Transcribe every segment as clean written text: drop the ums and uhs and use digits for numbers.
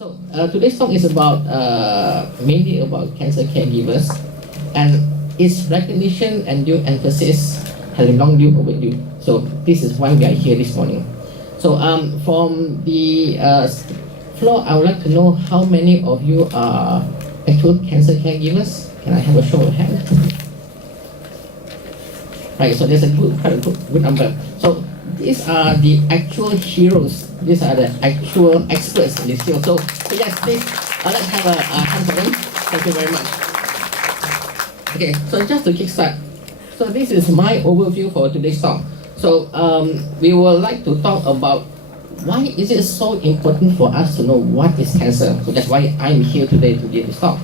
Today's talk is about mainly about cancer caregivers, and its recognition and due emphasis has been long due overdue. So this is why we are here this morning. So from the floor, I would like to know how many of you are actual cancer caregivers. Can I have a show of hands? Right, so there's quite a good number. So these are the actual heroes. These are the actual experts in this field. So yes, please, I'd like to have a hand for them. Thank you very much. Okay, so just to kickstart. So this is my overview for today's talk. So we would like to talk about why is it so important for us to know what is cancer. So that's why I'm here today to give this talk.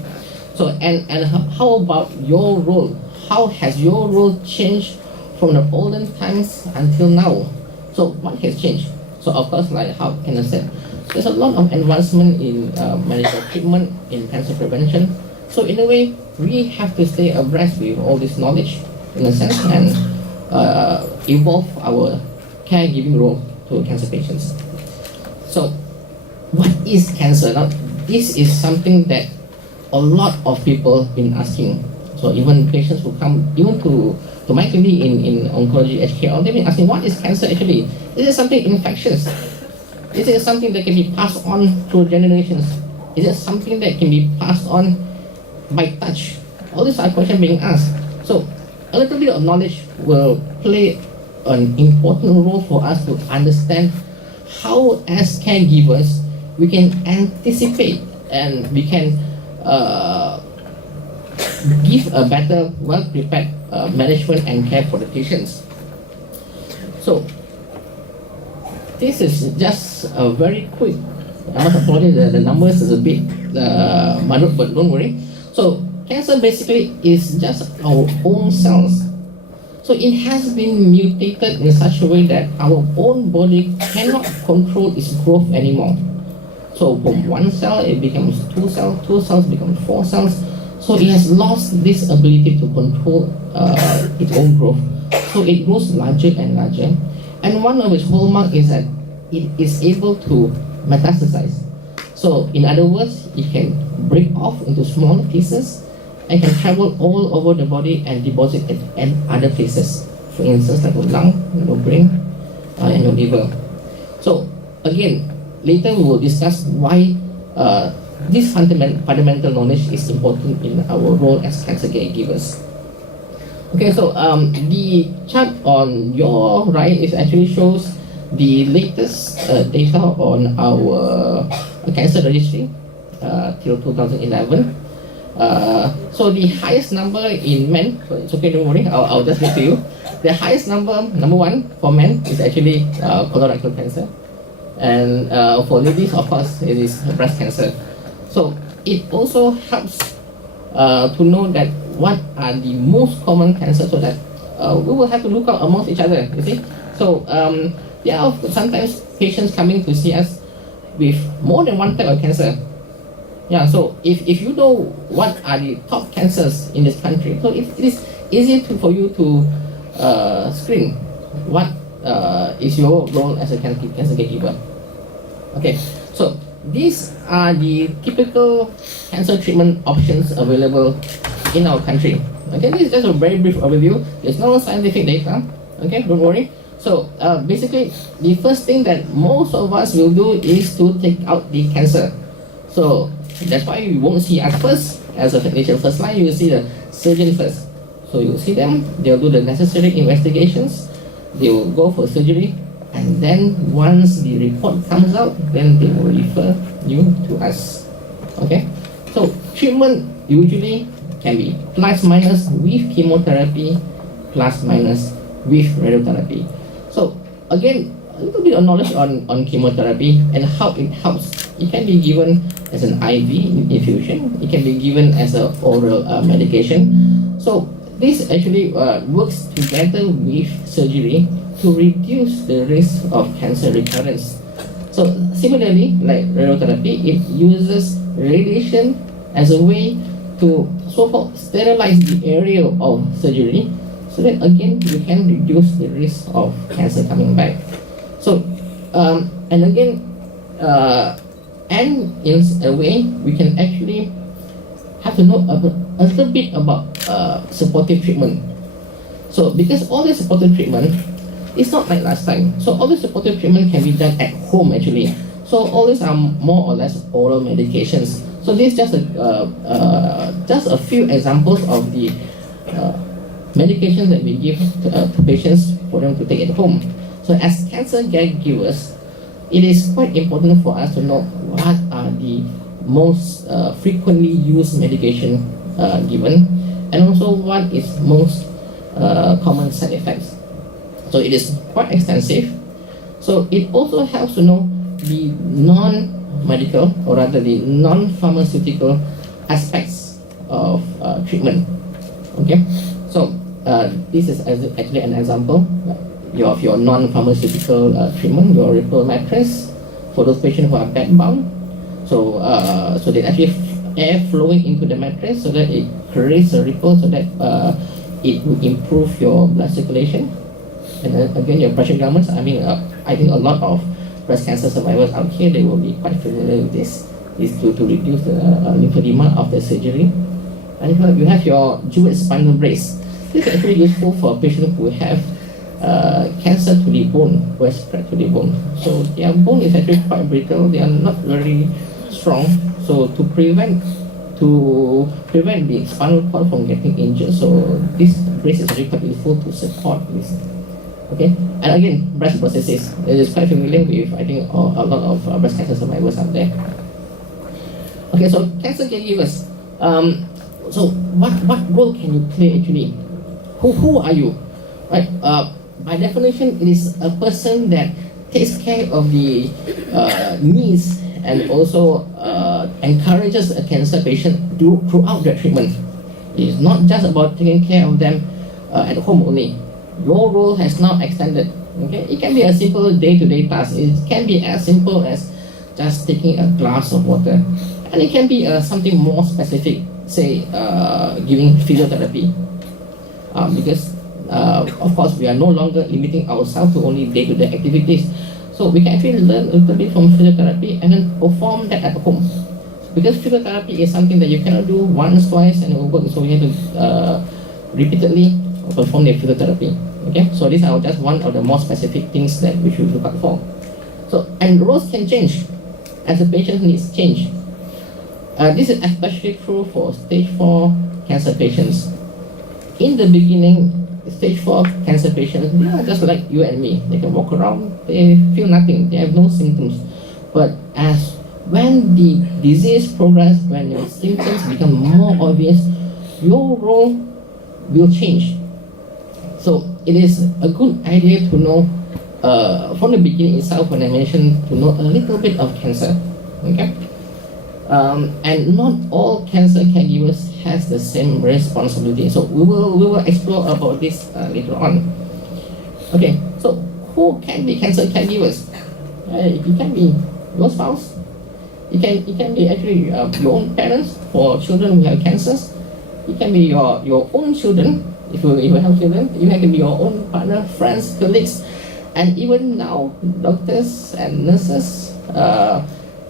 So and how about your role? How has your role changed from the olden times until now? So what has changed? So of course, like how can I say, there's a lot of advancement in medical treatment, in cancer prevention. So in a way, we have to stay abreast with all this knowledge, in a sense, and evolve our caregiving role to cancer patients. So what is cancer? Now, this is something that a lot of people have been asking. So even patients who come even to my clinic in Oncology HK, they've been asking, what is cancer actually? Is it something infectious? Is it something that can be passed on through generations? Is it something that can be passed on by touch? All these are questions being asked. So a little bit of knowledge will play an important role for us to understand how, as caregivers, we can anticipate and we can give a better, well-prepared management and care for the patients. So this is just a very quick, I must apologize, the numbers is a bit muddled, but don't worry. So cancer basically is just our own cells. So it has been mutated in such a way that our own body cannot control its growth anymore. So from one cell, it becomes two cells become 4 cells. So it has lost this ability to control its own growth. So it grows larger and larger. And one of its hallmark is that it is able to metastasize. So in other words, it can break off into smaller pieces and can travel all over the body and deposit it in other places. For instance, like your lung, your brain, and your liver. So again, later we will discuss why this fundamental knowledge is important in our role as cancer caregivers. Okay, so the chart on your right is actually shows the latest data on our cancer registry till 2011. So the highest number in men, so it's okay, don't worry, I'll just read to you. The highest number one for men is actually colorectal cancer, and for ladies, of course, it is breast cancer. So it also helps to know that what are the most common cancers, so that we will have to look out amongst each other, you see. So there are sometimes patients coming to see us with more than one type of cancer. Yeah, so if you know what are the top cancers in this country, so it is easy for you to screen what is your role as a cancer caregiver. Okay, so these are the typical cancer treatment options available in our country. Okay, this is just a very brief overview. There's no scientific data. Okay, don't worry. So basically, the first thing that most of us will do is to take out the cancer. So that's why you won't see us first. As a technician first line, you will see the surgeon first. So you will see them, they'll do the necessary investigations, they will go for surgery, and then once the report comes out, then they will refer you to us. Okay? So treatment usually can be plus minus with chemotherapy, plus minus with radiotherapy. So again, a little bit of knowledge on chemotherapy and how it helps. It can be given as an IV infusion. It can be given as an oral medication. So this actually works together with surgery to reduce the risk of cancer recurrence. So similarly, like radiotherapy, it uses radiation as a way to so-called sterilize the area of surgery, so that again you can reduce the risk of cancer coming back. So and again, And in a way, we can actually have to know a little bit about supportive treatment. So because all the supportive treatment, it's not like last time. So all the supportive treatment can be done at home actually. So all these are more or less oral medications. So this is just a few examples of the medications that we give to patients for them to take at home. So as cancer caregivers, it is quite important for us to know what are the most frequently used medication given, and also what is most common side effects. So it is quite extensive. So it also helps to know the non-medical, or rather the non-pharmaceutical aspects of treatment. Okay, so this is actually an example of your non-pharmaceutical treatment, your ripple mattress for those patients who are bedbound. So so there's actually air flowing into the mattress so that it creates a ripple so that it will improve your blood circulation. And then again, your pressure garments. I mean, I think a lot of breast cancer survivors out here, they will be quite familiar with this. Is to reduce the lymphedema after surgery. And you have your jeweled spinal brace. This is actually useful for patients who have cancer to the bone, who has spread to the bone. So their bone is actually quite brittle. They are not very strong. So to prevent the spinal cord from getting injured, so this brace is actually quite useful to support this. Okay, and again, breast prosthesis. It is quite familiar with, I think, a lot of breast cancer survivors out there. Okay, so cancer caregivers. So what role can you play actually? Who are you? Right. By definition, it is a person that takes care of the needs and also encourages a cancer patient throughout their treatment. It is not just about taking care of them at home only. Your role has now extended. Okay, it can be a simple day-to-day task. It can be as simple as just taking a glass of water, and it can be something more specific, say giving physiotherapy, because of course we are no longer limiting ourselves to only day-to-day activities. So we can actually learn a little bit from physiotherapy and then perform that at home. Because physiotherapy is something that you cannot do once, twice, and it will work. So you have to repeatedly perform the physiotherapy. Okay, so these are just one of the more specific things that we should look out for. So, and roles can change as the patient's needs change. This is especially true for stage 4 cancer patients. In the beginning, stage 4 cancer patients, they are just like you and me. They can walk around, they feel nothing, they have no symptoms. But when the disease progresses, when your symptoms become more obvious, your role will change. So it is a good idea to know from the beginning itself, when I mentioned, to know a little bit of cancer. Okay, and not all cancer caregivers has the same responsibility. So we will explore about this later on. Okay, so who can be cancer caregivers? It can be your spouse. It can be actually your own parents for children who have cancers. It can be your own children. If you have children, you can be your own partner, friends, colleagues, and even now doctors and nurses.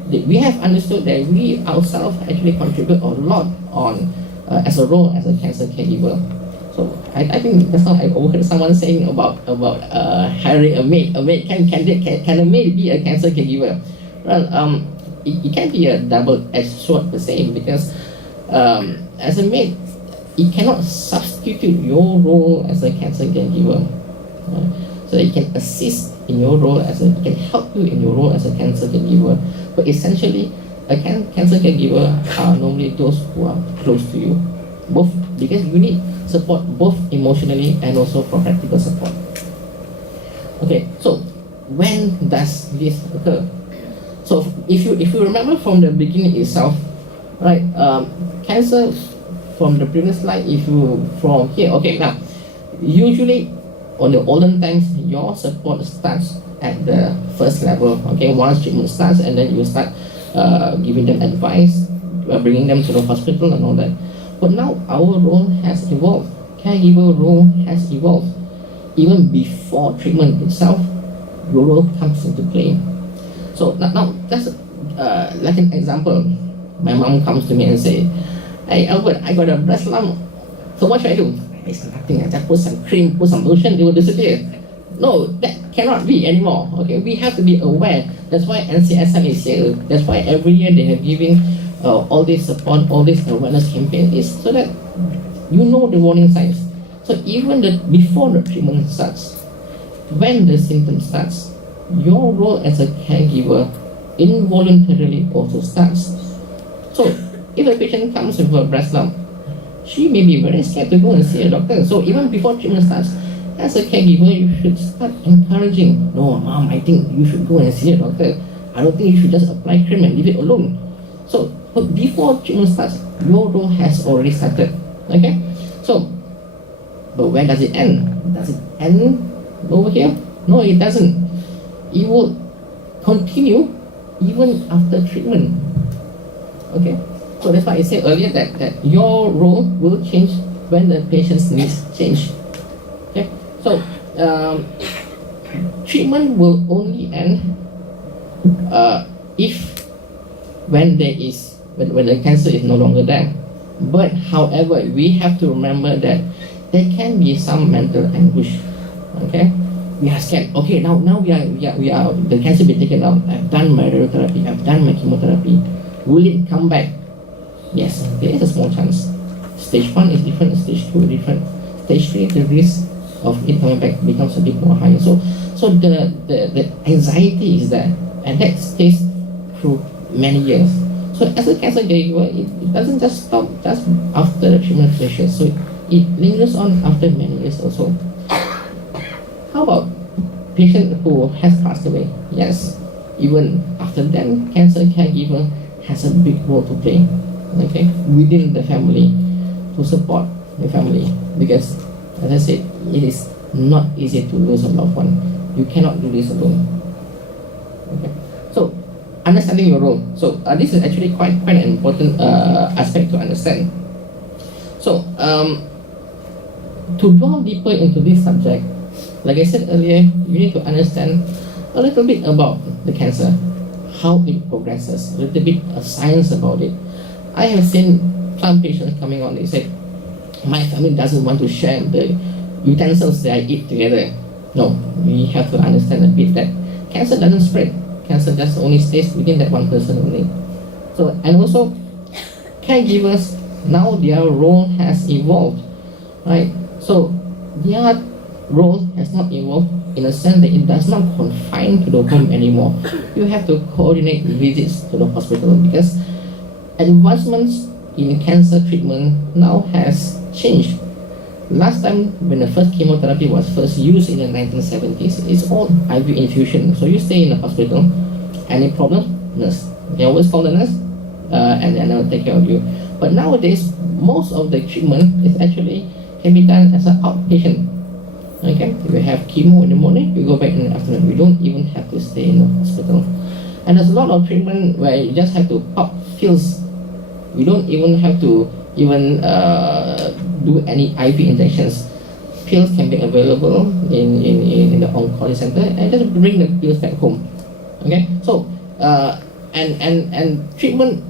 We have understood that we ourselves actually contribute a lot on as a role as a cancer caregiver. So I think that's not I overheard someone saying about hiring a maid. Can a maid be a cancer caregiver? Well, it can be a double-edged sword per se, because as a maid, it cannot substitute your role as a cancer caregiver. So it can assist in your role it can help you in your role as a cancer caregiver. But essentially, a cancer caregiver are normally those who are close to you, both because you need support both emotionally and also for practical support. Okay, so when does this occur? So if you remember from the beginning itself, right? Cancer from the previous slide. If you from here, okay, now usually on the olden times, your support starts at the first level. Okay, once treatment starts, and then you start giving them advice, bringing them to the hospital and all that. But now our role has evolved. Caregiver role has evolved. Even before treatment itself, your role comes into play. So now like an example, my mom comes to me and say, "Hey Albert, I got a breast lump. So what should I do?" It's nothing. I just put some cream, put some lotion, it will disappear. No, that cannot be anymore. Okay, we have to be aware. That's why NCSM is here. That's why every year they are giving all this support, all this awareness campaign, is so that you know the warning signs. So even before the treatment starts, when the symptom starts, your role as a caregiver involuntarily also starts. So if a patient comes with a breast lump, she may be very scared to go and see a doctor. So even before treatment starts, as a caregiver, you should start encouraging, "No, mom, I think you should go and see a doctor. I don't think you should just apply cream and leave it alone." So before treatment starts, your role has already started. Okay? So, but where does it end? Does it end over here? No, it doesn't. It will continue even after treatment. Okay? So that's why I said earlier that your role will change when the patient's needs change. Okay? So, treatment will only end if when the cancer is no longer there. But however, we have to remember that there can be some mental anguish. Okay? We are scared. Okay, now we are the cancer be taken out. I've done my radiotherapy, I've done my chemotherapy. Will it come back? Yes, there is a small chance. Stage 1 is different, stage 2 is different. Stage 3, the risk of it coming back becomes a bit more higher. So the anxiety is there, and that stays through many years. So as a cancer caregiver, it doesn't just stop just after the treatment finishes. So it lingers on after many years also. How about patient who has passed away? Yes, even after them, cancer caregiver has a big role to play. Okay, within the family, to support the family, because as I said, it is not easy to lose a loved one. You cannot do this alone. Okay, so understanding your role. So this is actually quite an important aspect to understand. So to delve deeper into this subject, like I said earlier, you need to understand a little bit about the cancer, how it progresses, a little bit of science about it. I have seen some patients coming on, they say, "My family doesn't want to share the utensils that I eat together." No, we have to understand a bit that cancer doesn't spread. Cancer just only stays within that one person only. So, and also, caregivers, now their role has evolved, right? So, their role has not evolved in a sense that it does not confine to the home anymore. You have to coordinate visits to the hospital, because advancements in cancer treatment now has changed. Last time when the first chemotherapy was first used in the 1970s, it's all IV infusion. So you stay in the hospital, any problem, nurse. They always call the nurse and they will take care of you. But nowadays, most of the treatment is actually can be done as an outpatient. Okay, if you have chemo in the morning, you go back in the afternoon. You don't even have to stay in the hospital. And there's a lot of treatment where you just have to pop pills. You don't even have to do any IV injections. Pills can be available in the oncology center, and just bring the pills back home. Okay, so and treatment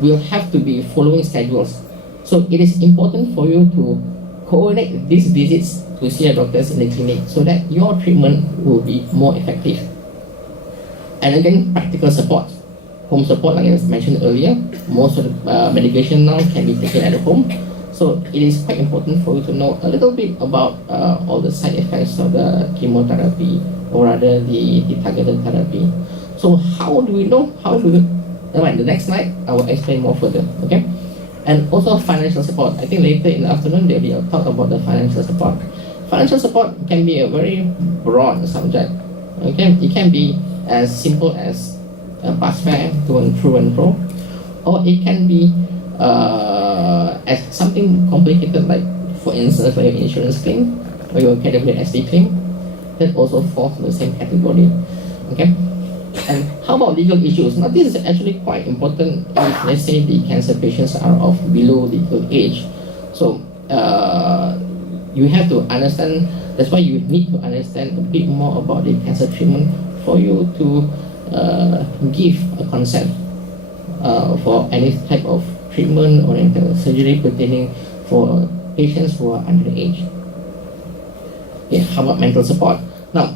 will have to be following schedules. So it is important for you to coordinate these visits to see a doctors in the clinic, so that your treatment will be more effective. And again, practical support. Home support, like I mentioned earlier, most of the medication now can be taken at home. So it is quite important for you to know a little bit about all the side effects of the chemotherapy, or rather the targeted therapy. So how do we know? The next slide, I will explain more further. Okay, and also financial support. I think later in the afternoon there will be a talk about the financial support. Financial support can be a very broad subject. Okay, it can be as simple as a bus fare to and fro, or it can be as something complicated, like for instance, like your insurance claim or your KWSD claim, that also falls in the same category. Okay, and how about legal issues? Now this is actually quite important if, let's say, the cancer patients are of below legal age. So you have to understand. That's why you need to understand a bit more about the cancer treatment for you to give a consent for any type of treatment or surgery pertaining for patients who are underage. Okay, how about mental support? Now,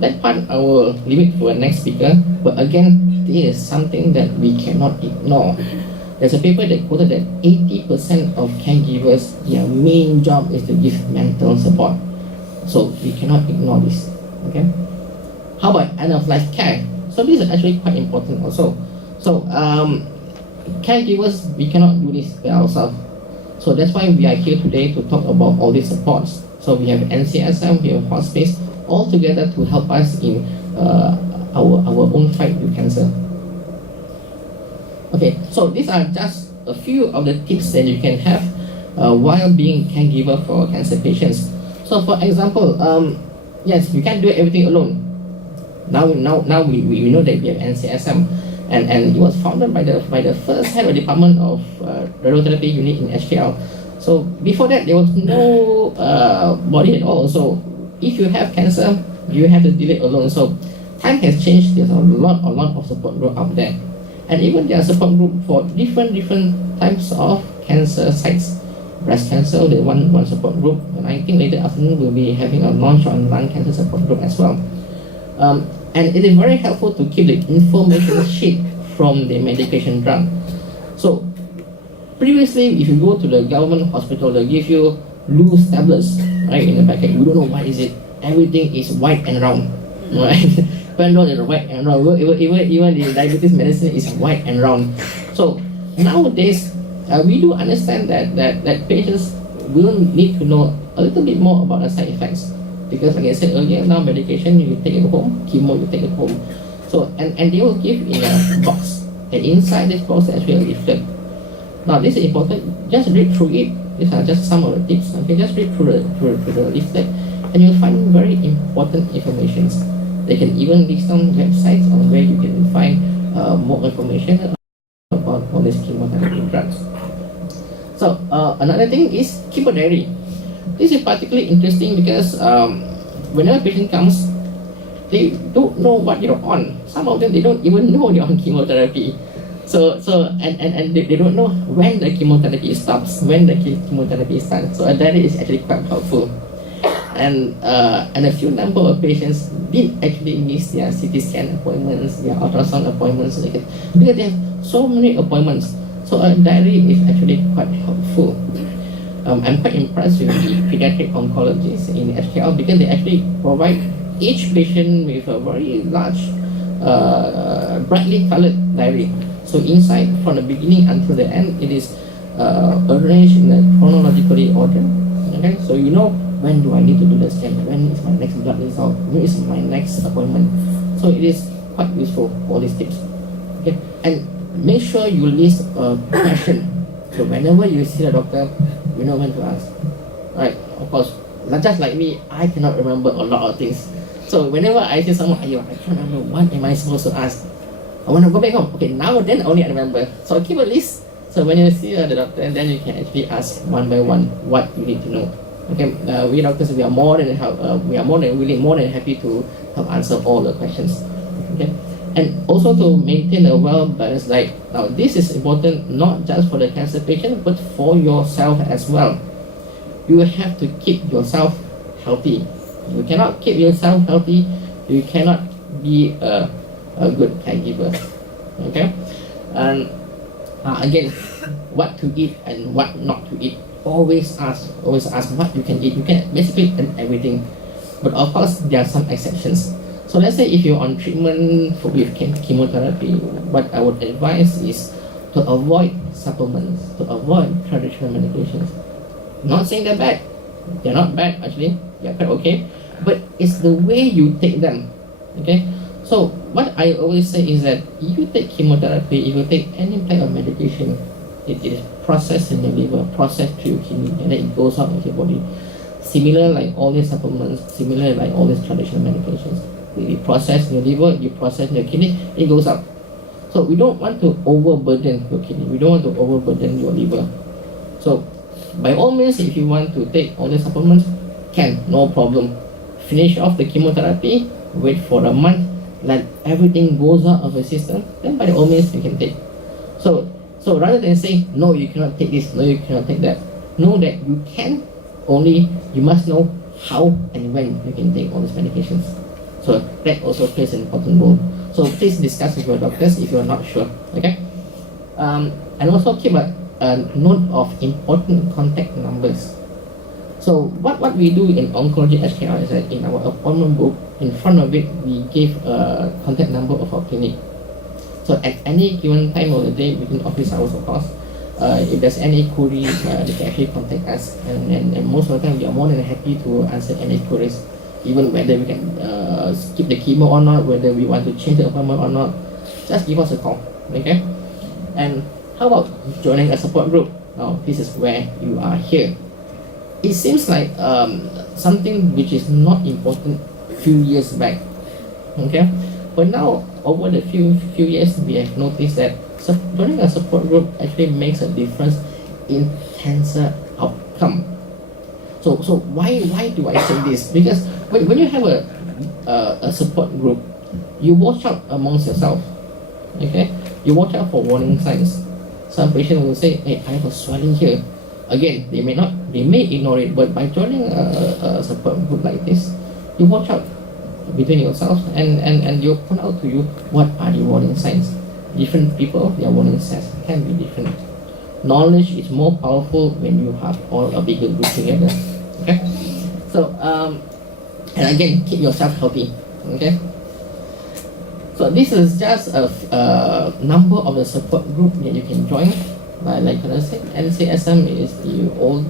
that part I will leave it for the next speaker, but again, this is something that we cannot ignore. There's a paper that quoted that 80% of caregivers, their main job is to give mental support. So we cannot ignore this. Okay. How about end of life care? So this is actually quite important also. So caregivers, we cannot do this by ourselves. So that's why we are here today to talk about all these supports. So we have NCSM, we have hospice, all together to help us in our own fight with cancer. Okay, so these are just a few of the tips that you can have while being caregiver for cancer patients. So for example, yes, you can't do everything alone. Now we know that we have NCSM, and it was founded by the first head of department of radiotherapy unit in HKL. So before that, there was no body at all. So if you have cancer, you have to deal it alone. So time has changed. There's a lot of support group out there, and even there are support group for different types of cancer sites. Breast cancer, the one support group, and I think later afternoon we'll be having a launch on lung cancer support group as well. And it is very helpful to keep the information sheet from the medication drug. So previously, if you go to the government hospital, they give you loose tablets, right, in the packet. You don't know what is it. Everything is white and round, right? Panadol is white and round. Even the diabetes medicine is white and round. So nowadays, we do understand that patients will need to know a little bit more about the side effects, because like I said earlier, now medication you take it home, chemo you take it home. So and they will give in a box, and inside this box there's actually a leaflet. Now this is important. Just read through it. These are just some of the tips. Okay, just read through the leaflet, and you'll find very important information. They can even list down websites on where you can find more information about all these chemotherapy drugs. So another thing is keep a diary. This is particularly interesting because whenever a patient comes, they don't know what you're on. Some of them, they don't even know they're on chemotherapy. So they don't know when the chemotherapy stops, when the chemotherapy starts. So a diary is actually quite helpful. And a few number of patients did actually miss their CT scan appointments, their ultrasound appointments, because they have so many appointments. So a diary is actually quite helpful. I'm quite impressed with the pediatric oncologists in HKL because they actually provide each patient with a very large, brightly colored diary. So inside, from the beginning until the end, it is arranged in a chronologically order. Okay, so you know when do I need to do the scan, when is my next blood result, when is my next appointment. So it is quite useful for all these tips. Okay, and make sure you list a question. So whenever you see the doctor, you know when to ask. Right? Of course, not just like me, I cannot remember a lot of things. So whenever I see someone, I can't remember, what am I supposed to ask? I want to go back home. Okay, now then only I remember. So keep a list. So when you see the doctor, then you can actually ask one by one what you need to know. Okay, we doctors, we are more than willing, more than happy to help answer all the questions. Okay. And also to maintain a well-balanced diet. Now this is important not just for the cancer patient, but for yourself as well. You have to keep yourself healthy. You cannot keep yourself healthy, you cannot be a good caregiver. Okay? And again, what to eat and what not to eat. Always ask what you can eat. You can basically eat everything. But of course, there are some exceptions. So let's say if you're on treatment with chemotherapy, what I would advise is to avoid supplements, to avoid traditional medications. Not saying they're bad. They're not bad actually. They're quite okay. But it's the way you take them. Okay? So what I always say is that if you take chemotherapy, if you take any type of medication, it is processed in the liver, processed through your kidney, and then it goes out of your body. Similar like all these supplements, similar like all these traditional medications. You process in your liver, you process in your kidney, it goes up. So we don't want to overburden your kidney. We don't want to overburden your liver. So by all means, if you want to take all the supplements, no problem. Finish off the chemotherapy, wait for a month, let everything goes out of the system, then by all means you can take. So rather than saying, no, you cannot take this, no, you cannot take that, know that you can, only you must know how and when you can take all these medications. So that also plays an important role. So please discuss with your doctors if you're not sure, okay? And also keep a note of important contact numbers. So what we do in Oncology HKR is that in our appointment book, in front of it, we give a contact number of our clinic. So at any given time of the day, within office hours of course, if there's any queries, they can actually contact us, and most of the time we are more than happy to answer any queries, even whether we can skip the chemo or not, whether we want to change the appointment or not. Just give us a call, okay? And how about joining a support group? Now this is where you are here. It seems like something which is not important few years back, okay? But now over the few years, we have noticed that joining a support group actually makes a difference in cancer outcome. So why do I say this? Because when you have a support group, you watch out amongst yourself, okay? You watch out for warning signs. Some patient will say, hey, I have a swelling here. Again, they may ignore it, but by joining a support group like this, you watch out between yourselves and you point out to you what are the warning signs. Different people, their warning signs can be different. Knowledge is more powerful when you have all a bigger group together. Okay? So and again, keep yourself healthy. Okay? So this is just a number of the support group that you can join. Like I said, NCSM is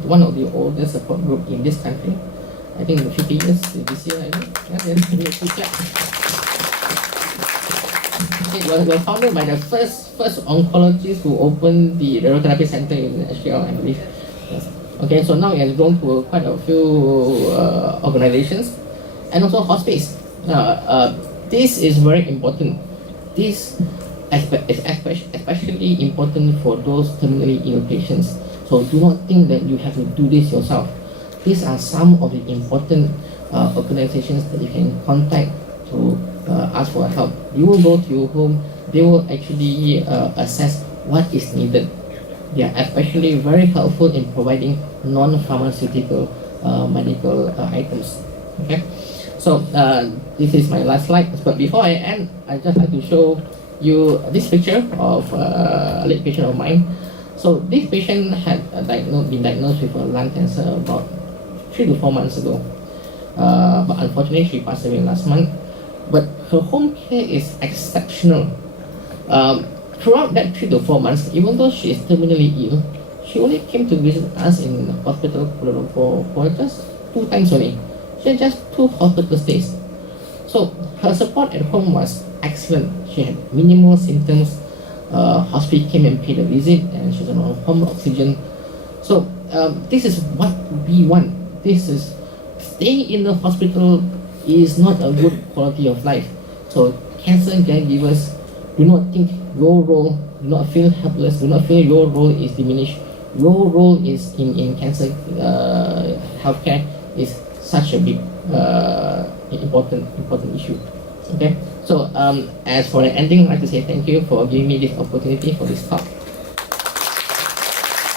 one of the oldest support group in this country. I think 50 years this year, I think. It was founded by the first oncologist who opened the Radiotherapy Center in HKL, I believe. Yes. Okay, so now it has grown to quite a few organizations, and also hospice. This is very important. This is especially important for those terminally ill patients. So do not think that you have to do this yourself. These are some of the important organizations that you can contact to ask for help. You will go to your home, they will actually assess what is needed. They are especially very helpful in providing non-pharmaceutical medical items. Okay, so this is my last slide, but before I end, I'd just like to show you this picture of a late patient of mine. So this patient had been diagnosed with lung cancer about 3 to 4 months ago, but unfortunately she passed away last month. But her home care is exceptional. Throughout that 3 to 4 months, even though she is terminally ill, she only came to visit us in Hospital Kuala Lumpur for just 2 times only. She had just 2 hospital stays. So her support at home was excellent. She had minimal symptoms. Hospital came and paid a visit, and she's on home oxygen. So this is what we want. This is staying in the hospital is not a good quality of life. So cancer caregivers, do not think your role, do not feel helpless, do not feel your role is diminished. Your role is in cancer healthcare is such a big important issue. Okay, so as for the ending, I'd like to say thank you for giving me this opportunity for this talk.